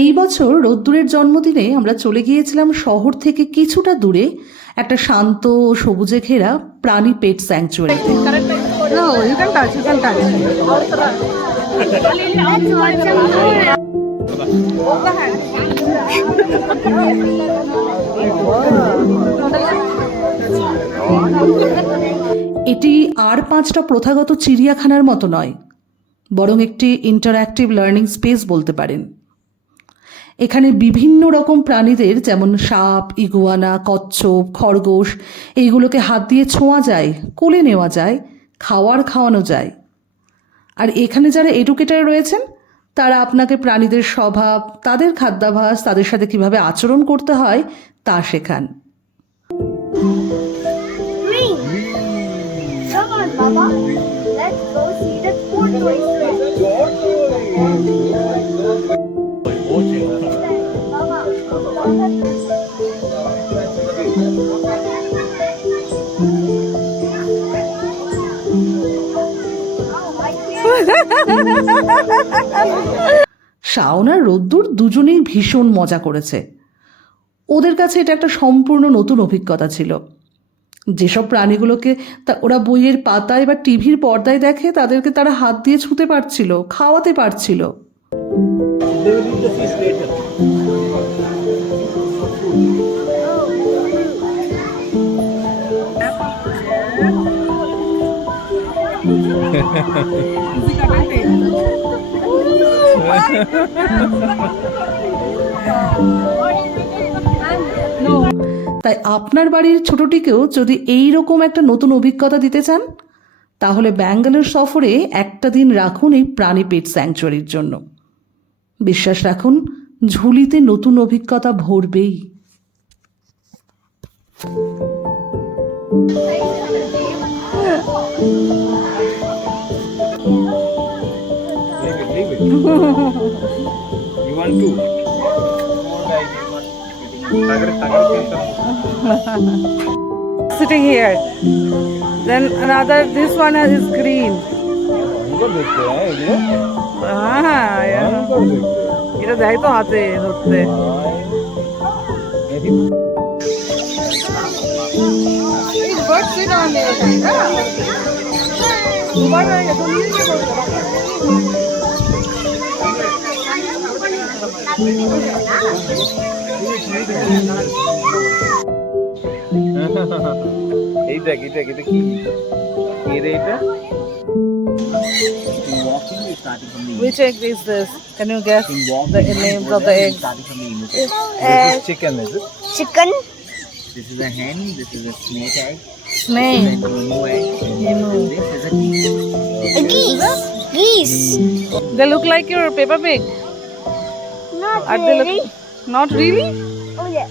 এই বছর রোদ্দুরের জন্মদিনে আমরা চলে গিয়েছিলাম শহর থেকে কিছুটা দূরে একটা শান্ত ও সবুজে ঘেরা প্রাণী পেট স্যাংচুয়ারিতে। No, you can touch, you can touch. এটি আর 5টা প্রথাগত চিড়িয়াখানার মতো নয়, বরং একটি ইন্টারঅ্যাক্টিভ লার্নিং স্পেস বলতে পারেন। এখানে বিভিন্ন রকম প্রাণীদের যেমন সাপ, ইগুয়ানা, কচ্ছপ, খরগোশ এইগুলোকে হাত দিয়ে ছোঁয়া যায়, কোলে নেওয়া যায়, খাওয়ানো যায়। আর এখানে যারা এডুকেটর রয়েছেন তারা আপনাকে প্রাণীদের স্বভাব, তাদের খাদ্যাভ্যাস, তাদের সাথে কিভাবে আচরণ করতে হয় তা শেখান। Come on, Baba. Let's go see the Toy Story. Shaon আর রোদ্দুর দুজনেই ভীষণ মজা করেছে। ওদের কাছে এটা একটা সম্পূর্ণ নতুন অভিজ্ঞতা ছিল। যেসব প্রাণীগুলোকে ওরা বইয়ের পাতায় বা টিভির পর্দায় দেখে তাদেরকে তারা হাত দিয়ে ছুঁতে পারছিল, খাওয়াতে পারছিল। তাই আপনার বাড়ির ছোটটিকেও যদি এই রকম একটা নতুন অভিজ্ঞতা দিতে চান তাহলে ব্যাঙ্গালোর সফরে একটা দিন রাখুন এই প্রাণী পেট স্যাংচুয়ারির জন্য। বিশ্বাস রাখুন, ঝুলিতে নতুন অভিজ্ঞতা ভরবেই। You want to? Sitting here. Then another, this one is green. এটা দেয় তো হাতে ধরতে। এই দেখ এটা এটা কি এর এটা Which egg is this? Can you guess the names of the eggs? chicken is it? Chicken. This is a hen, this is a snake egg, Snake. this is an emu egg, Emu. this is a geese. Geese. They look like your Peppa Pig. Not Are they really. Not really? Oh yeah.